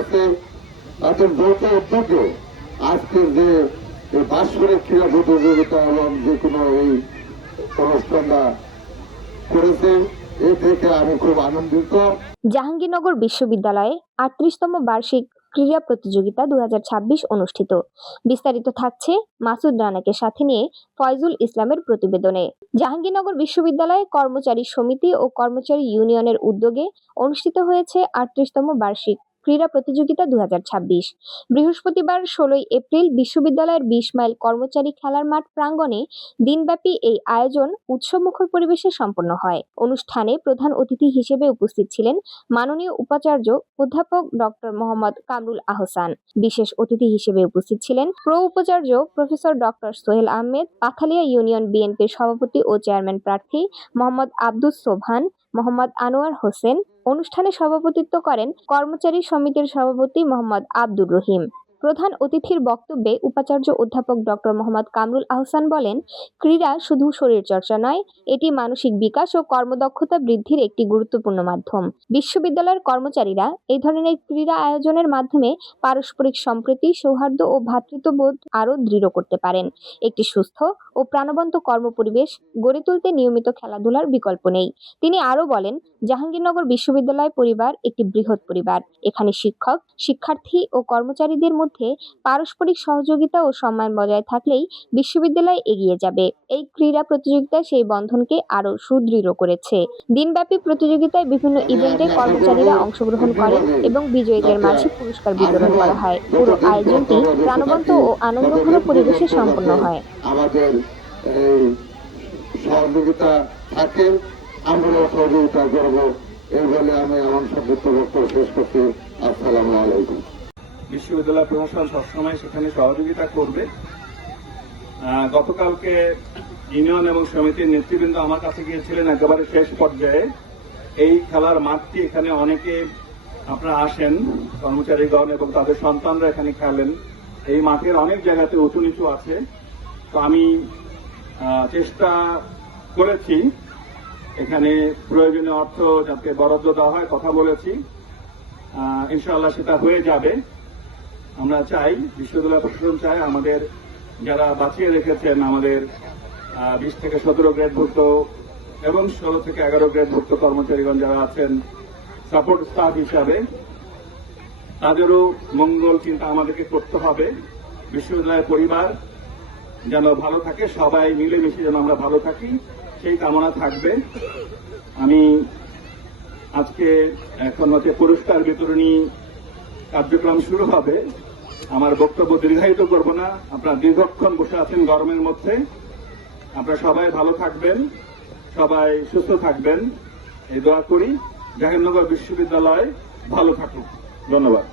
আছে এখন যৌথ উদ্যোগে আজকের যে বাৎসরিক ক্রীড়া প্রতিযোগিতা এবং যে কোনো এই অনুষ্ঠানটা করেছে এ থেকে আমি খুব আনন্দিত। জাহাঙ্গীরনগর বিশ্ববিদ্যালয়ে ৩৮তম বার্ষিক ক্রীড়া প্রতিযোগিতা 2026 অনুষ্ঠিত। বিস্তারিত থাকছে মাসুদ রানাকে সাথে নিয়ে ফয়জুল ইসলামের প্রতিবেদনে। জাহাঙ্গীরনগর বিশ্ববিদ্যালয়ে কর্মচারী সমিতি ও কর্মচারী ইউনিয়নের উদ্যোগে অনুষ্ঠিত হয়েছে ৩৮তম বার্ষিক ক্রীড়া প্রতিযোগিতা 2026। বৃহস্পতিবার 16 এপ্রিল বিশ্ববিদ্যালয়ের 20 মাইল কর্মচারী খেলার মাঠ প্রাঙ্গণে দিনব্যাপী এই আয়োজন উৎসবমুখর পরিবেশে সম্পন্ন হয়। অনুষ্ঠানে প্রধান অতিথি হিসেবে উপস্থিত ছিলেন মাননীয় উপাচার্য অধ্যাপক ডক্টর মোহাম্মদ কামরুল আহসান। বিশেষ অতিথি হিসেবে উপস্থিত ছিলেন উপাচার্য professor doctor Sohel Ahmed, Pathalia union বিএনপির সভাপতি ও চেয়ারম্যান প্রার্থী মোহাম্মদ আব্দুস সোবহান, মোহাম্মদ আনোয়ার হোসেন। অনুষ্ঠানে সভাপতিত্ব করেন কর্মচারী সমিতির সভাপতি মোহাম্মদ আব্দুর রহিম। প্রধান অতিথির বক্তব্যে উপাচার্য অধ্যাপক ডক্টর মোহাম্মদ কামরুল আহসান বলেন, ক্রীড়া শুধু শরীরচর্চা নয়, এটি মানসিক বিকাশ ও কর্মদক্ষতা বৃদ্ধির একটি গুরুত্বপূর্ণ মাধ্যম। বিশ্ববিদ্যালয়ের কর্মচারীরা এই ধরনের ক্রীড়া আয়োজনের মাধ্যমে পারস্পরিক সম্প্রীতি, সৌহার্দ্য ও ভ্রাতৃত্ববোধ আরও দৃঢ় করতে পারেন। একটি সুস্থ ও প্রাণবন্ত কর্মপরিবেশ গড়ে তুলতে নিয়মিত খেলাধুলার বিকল্প নেই। তিনি আরও বলেন, জাহাঙ্গীরনগর বিশ্ববিদ্যালয় পরিবার একটি বৃহৎ পরিবার। এখানে শিক্ষক, শিক্ষার্থী ও কর্মচারীদের মধ্যে পারস্পরিক সহযোগিতা ও সম্মান বজায় থাকলেই বিশ্ববিদ্যালয় এগিয়ে যাবে। এই ক্রীড়া প্রতিযোগিতা সেই বন্ধনকে আরও সুদৃঢ় করেছে। দিনব্যাপী প্রতিযোগিতায় বিভিন্ন ইভেন্টে কর্মচারীরা অংশগ্রহণ করেন এবং বিজয়ীদের মাঝে পুরস্কার বিতরণ করা হয়। পুরো আয়োজনটি প্রাণবন্ত ও আনন্দঘন পরিবেশে সম্পন্ন হয়। আমাদের এই সহযোগিতা থাকে, আমরা সহযোগিতা করব, এই বলে আমি আমার সংক্ষিপ্ত বক্তব্য শেষ করছি। আসসালামু আলাইকুম। বিশ্ববিদ্যালয় প্রশাসন সবসময় সেখানে সহযোগিতা করবে। গতকালকে ইউনিয়ন এবং সমিতির নেতৃবৃন্দ আমার কাছে গিয়েছিলেন একেবারে শেষ পর্যায়ে। এই খেলার মাঠটি এখানে অনেকে আপনারা আসেন, কর্মচারীগণ এবং তাদের সন্তানরা এখানে খেলেন। এই মাঠের অনেক জায়গাতে উঁচু নিচু আছে। তো আমি চেষ্টা করেছি এখানে প্রয়োজনীয় অর্থ যাতে বরাদ্দ দেওয়া হয়, কথা বলেছি। ইনশাআল্লাহ সেটা হয়ে যাবে। আমরা চাই, বিশ্ববিদ্যালয় প্রশাসন চাই, আমাদের যারা বাঁচিয়ে রেখেছেন আমাদের 20 থেকে 17 গ্রেডভুক্ত এবং 16 থেকে 11 গ্রেডভুক্ত কর্মচারীগণ যারা আছেন সাপোর্ট স্টাফ হিসাবে, তাদেরও মঙ্গল চিন্তা আমাদেরকে করতে হবে। বিশ্ববিদ্যালয়ের পরিবার যেন ভালো থাকে, সবাই মিলেমিশে যেন আমরা ভালো থাকি, সেই কামনা থাকবে। আমি আজকে এখন হচ্ছে পুরস্কার বিতরণী কার্যক্রম শুরু হবে। আমার বক্তব্য দীর্ঘায়িত করব না। আপনারা দীর্ঘক্ষণ বসে আছেন গরমের মধ্যে। আপনারা সবাই ভালো থাকবেন, সবাই সুস্থ থাকবেন, এই দোয়া করি। জাহাঙ্গীরনগর বিশ্ববিদ্যালয় ভালো থাকুক। ধন্যবাদ।